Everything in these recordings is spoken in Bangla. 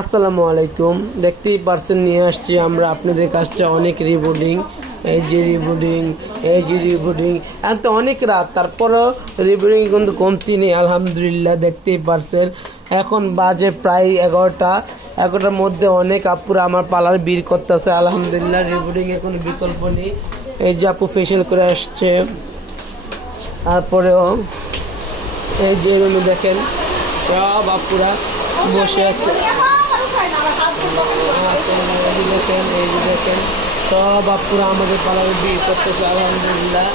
আসসালামু আলাইকুম। দেখতেই পারছেন, নিয়ে আসছি আমরা আপনাদের কাছে অনেক রিবোর্ডিং এই যে রিবোর্ডিং এই যে রিবোর্ডিং এখন তো অনেক রাত, তারপরও রিবোর্ডিং কিন্তু কমতি নেই, আলহামদুলিল্লাহ, দেখতেই পারছেন। এখন বাজে প্রায় এগারোটা। এগারোটার মধ্যে অনেক আপুরা আমার পালার বীর করতেছে, আলহামদুলিল্লাহ রিবোর্ডিংয়ের কোনো বিকল্প নেই। এই যে আপু ফেশিয়াল করে আসছে। তারপরেও এই যে রুমে দেখেন, সব আপুরা বসে আছে। যে সব আপুরা আমাদের পালারে বিয়ে করতেছে আলহামদুলিল্লাহ।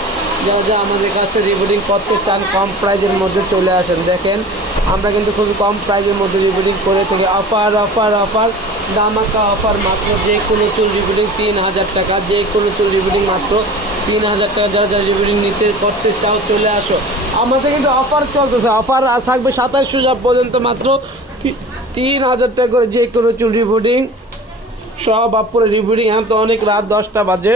যা যা আমাদের কাছে রিবোর্ডিং করতে চান, কম প্রাইজের মধ্যে চলে আসেন। দেখেন, আমরা কিন্তু খুবই কম প্রাইজের মধ্যে রিবোর্ডিং করে থাকি। অফার অফার অফার দামাকা অফার মাত্র যে কোনো চুল রিবোর্ডিং তিন হাজার টাকা, যে কোনো চুল রিবোর্ডিং মাত্র তিন হাজার টাকা। যারা যারা রিবোর্ডিং নিতে করতে চাও, চলে আসো। আমাদের কিন্তু অফার চলতেছে। অফার থাকবে সাতাশ সুজা পর্যন্ত মাত্র। তিন হাজার টাকা করে যে কোনো চুল রিবোর্ডিং সব আপুরে রিভিউডিং এখন তো অনেক রাত দশটা বাজে।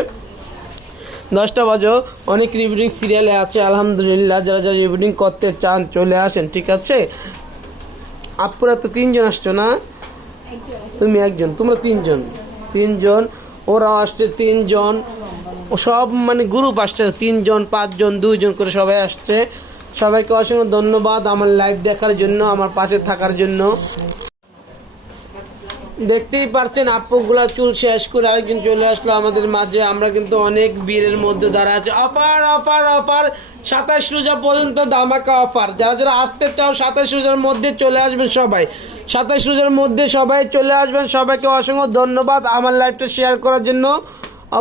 দশটা বাজে, অনেক রিভিউডিং সিরিয়ালে আছে। আলহামদুলিল্লাহ, যারা যারা রিভিউডিং করতে চান, চলে আসেন, ঠিক আছে? আপুরা তো তিনজন আসছো না? তুমি একজন, তোমরা তিনজন। তিনজন, ওরা আসছে তিনজন। সব মানে গ্রুপ আসছে, তিনজন, পাঁচজন, দুইজন করে সবাই আসছে। সবাইকে অসংখ্য ধন্যবাদ আমার লাইভ দেখার জন্য, আমার পাশে থাকার জন্য। দেখতেই পারছেন আপুগুলা চুল শেষ করে আরেকজন চলে আসলো আমাদের মাঝে। আমরা কিন্তু অনেক বীরের মধ্যে দাঁড়া আছে। অফার অফার অফার সাতাশ রোজা পর্যন্ত দামাকা অফার যারা যারা আসতে চাও, সাতাশ রোজার মধ্যে চলে আসবেন সবাই। সাতাশ রোজার মধ্যে সবাই চলে আসবেন। সবাইকে অসংখ্য ধন্যবাদ আমার লাইভটা শেয়ার করার জন্য।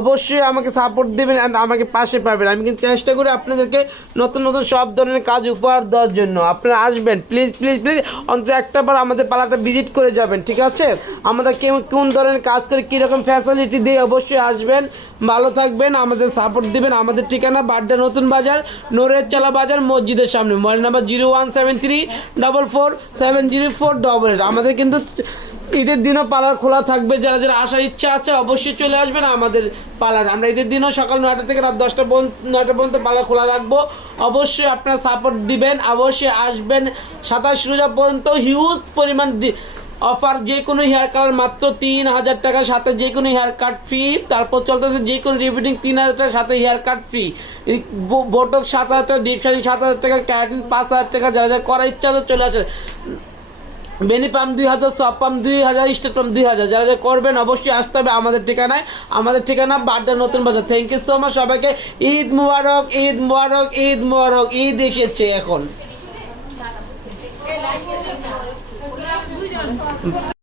অবশ্যই আমাকে সাপোর্ট দেবেন অ্যান্ড আমাকে পাশে পাবেন। আমি কিন্তু চেষ্টা করি আপনাদেরকে নতুন নতুন সব ধরনের কাজ উপহার দেওয়ার জন্য। আপনারা আসবেন। প্লিজ প্লিজ প্লিজ অন্তত একটা বার আমাদের পালাটা ভিজিট করে যাবেন, ঠিক আছে? আমাদের কেউ, কোন ধরনের কাজ করে, কীরকম ফ্যাসিলিটি দিয়ে অবশ্যই আসবেন। ভালো থাকবেন, আমাদের সাপোর্ট দিবেন। আমাদের ঠিকানা বাড্ডা নতুন বাজার নোরের চালা বাজার, মসজিদের সামনে। Mobile number zero one seven three double four seven zero four double eight আমাদের কিন্তু ঈদের দিনও পার্লার খোলা থাকবে। যারা যারা আসার ইচ্ছা আছে অবশ্যই চলে আসবেন আমাদের পার্লার আমরা ঈদের দিনও সকাল নয়টা থেকে রাত দশটা নয়টা পর্যন্ত পার্লার খোলা রাখব। অবশ্যই আপনারা সাপোর্ট দিবেন, অবশ্যই আসবেন। সাতাশ রোজা পর্যন্ত হিউজ পরিমাণ অফার যে কোনো হেয়ার কালার মাত্র তিন হাজার টাকার সাথে যে কোনো হেয়ার কাট ফ্রি তারপর চলতেছে যে কোনো রিপিটিং তিন হাজার টাকার সাথে হেয়ার কাট ফ্রি বোটক সাত হাজার টাকা ডিপ শাড়ি সাত হাজার টাকা ক্যারাটিন পাঁচ হাজার টাকা, যারা যারা করার ইচ্ছা চলে আসে বেনি পাম্প দুই হাজার সব পাম্প দুই হাজার স্টেট পাম্প দুই হাজার। যারা যারা করবেন অবশ্যই আসতে হবে আমাদের ঠিকানায়। আমাদের ঠিকানা বাড্ডা নতুন বাজার। থ্যাংক ইউ সো মাচ সবাইকে। ঈদ মুবারক ঈদ মুবারক ঈদ মুবারক। ঈদ এসেছে এখন।